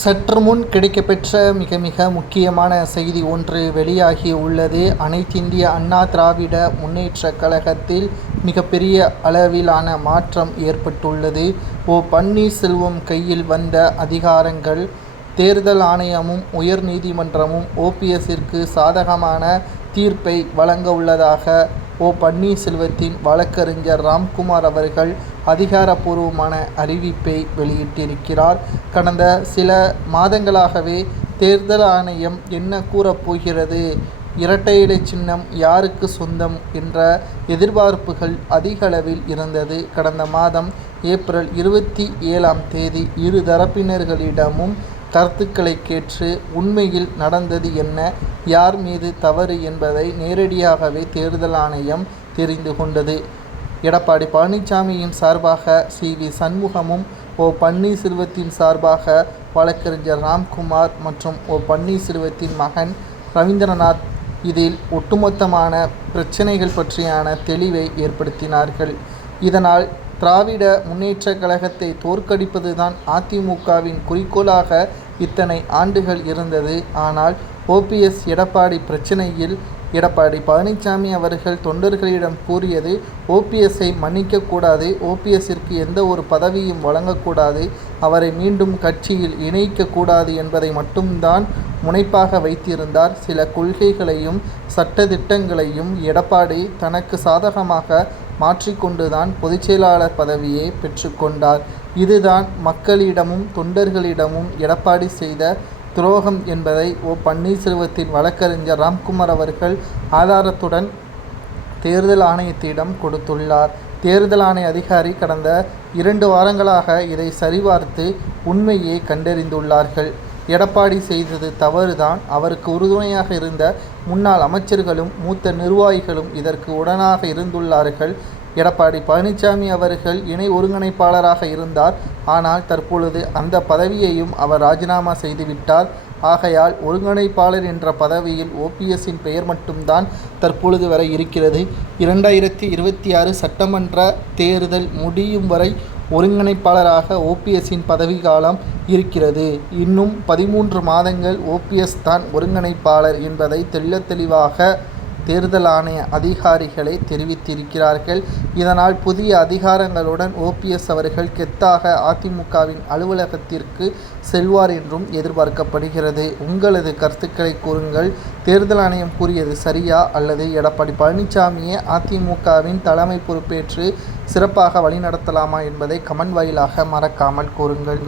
சற்று முன் கிடைக்கப்பெற்ற மிக முக்கியமான செய்தி ஒன்று வெளியாகி உள்ளது. அனைத்திந்திய அண்ணா திராவிட முன்னேற்றக் கழகத்தில் மிகப்பெரிய அளவிலான மாற்றம் ஏற்பட்டுள்ளது. பன்னீர்செல்வம் கையில் வந்த அதிகாரங்கள் தேர்தல் ஆணையமும் உயர் நீதிமன்றமும் ஓபிஎஸ்ஸிற்கு சாதகமான தீர்ப்பை வழங்க உள்ளதாக பன்னீர்செல்வத்தின் வழக்கறிஞர் ராம்குமார் அவர்கள் அதிகாரப்பூர்வமான அறிவிப்பை வெளியிட்டிருக்கிறார். கடந்த சில மாதங்களாகவே தேர்தல் ஆணையம் என்ன கூறப்போகிறது, இரட்டை இலை சின்னம் யாருக்கு சொந்தம் என்ற எதிர்பார்ப்புகள் அதிக அளவில் இருந்தது. கடந்த மாதம் ஏப்ரல் 27ஆம் தேதி இரு தரப்பினர்களிடமும் கருத்துக்களை கேட்டு உண்மையில் நடந்தது என்ன, யார் மீது தவறு என்பதை நேரடியாகவே தேர்தல் ஆணையம் தெரிந்து கொண்டது. எடப்பாடி பழனிசாமியின் சார்பாக சி.வி. சண்முகமும் பன்னீர்செல்வத்தின் சார்பாக வழக்கறிஞர் ராம்குமார் மற்றும் பன்னீர்செல்வத்தின் மகன் ரவீந்திரநாத் இதில் ஒட்டுமொத்தமான பிரச்சனைகள் பற்றியான தெளிவை ஏற்படுத்தினார்கள். இதனால் திராவிட முன்னேற்றக் கழகத்தை தோற்கடிப்பதுதான் அதிமுகவின் குறிக்கோளாக இத்தனை ஆண்டுகள் இருந்தது. ஆனால் ஓபிஎஸ் எடப்பாடி பிரச்சனையில் எடப்பாடி பழனிசாமி அவர்கள் தொண்டர்களிடம் கூறியது ஓபிஎஸ்ஸை மன்னிக்கக்கூடாது, ஓபிஎஸ்ஸிற்கு எந்த ஒரு பதவியும் வழங்கக்கூடாது, அவரை மீண்டும் கட்சியில் இணைக்கக்கூடாது என்பதை மட்டும்தான் முனைப்பாக வைத்திருந்தார். சில கொள்கைகளையும் சட்டதிட்டங்களையும் எடப்பாடி தனக்கு சாதகமாக மாற்றிக்கொண்டுதான் பொதுச்செயலாளர் பதவியை பெற்றுக்கொண்டார். இதுதான் மக்களிடமும் தொண்டர்களிடமும் எடப்பாடி செய்த துரோகம் என்பதை பன்னீர்செல்வத்தின் வழக்கறிஞர் ராம்குமார் அவர்கள் ஆதாரத்துடன் தேர்தல் ஆணையத்திடம் கொடுத்துள்ளார். தேர்தல் ஆணைய அதிகாரி கடந்த 2 வாரங்களாக இதை சரிபார்த்து உண்மையை கண்டறிந்துள்ளார்கள். எடப்பாடி செய்தது தவறுதான். அவருக்கு உறுதுணையாக இருந்த முன்னாள் அமைச்சர்களும் மூத்த நிர்வாகிகளும் இதற்கு உடனாக இருந்துள்ளார்கள். எடப்பாடி பழனிசாமி அவர்கள் இணை ஒருங்கிணைப்பாளராக இருந்தார். ஆனால் தற்பொழுது அந்த பதவியையும் அவர் ராஜினாமா செய்துவிட்டார். ஆகையால் ஒருங்கிணைப்பாளர் என்ற பதவியில் ஓபிஎஸ்ஸின் பெயர் மட்டும்தான் தற்பொழுது வரை இருக்கிறது. 2026 சட்டமன்ற தேர்தல் முடியும் வரை ஒருங்கிணைப்பாளராக ஓபிஎஸ்ஸின் பதவிக்காலம் இருக்கிறது. இன்னும் 13 மாதங்கள் ஓபிஎஸ் தான் ஒருங்கிணைப்பாளர் என்பதை தெளிவாக தேர்தல் ஆணைய அதிகாரிகளை தெரிவித்திருக்கிறார்கள். இதனால் புதிய அதிகாரங்களுடன் ஓபிஎஸ் அவர்கள் கெத்தாக அதிமுகவின் அலுவலகத்திற்கு செல்வார் என்றும் எதிர்பார்க்கப்படுகிறது. உங்களது கருத்துக்களை கூறுங்கள். தேர்தல் ஆணையம் கூறியது சரியா, அல்லது எடப்பாடி பழனிசாமியே அதிமுகவின் தலைமை பொறுப்பேற்று சிறப்பாக வழிநடத்தலாமா என்பதை கமெண்ட் வாயிலாக மறக்காமல் கூறுங்கள்.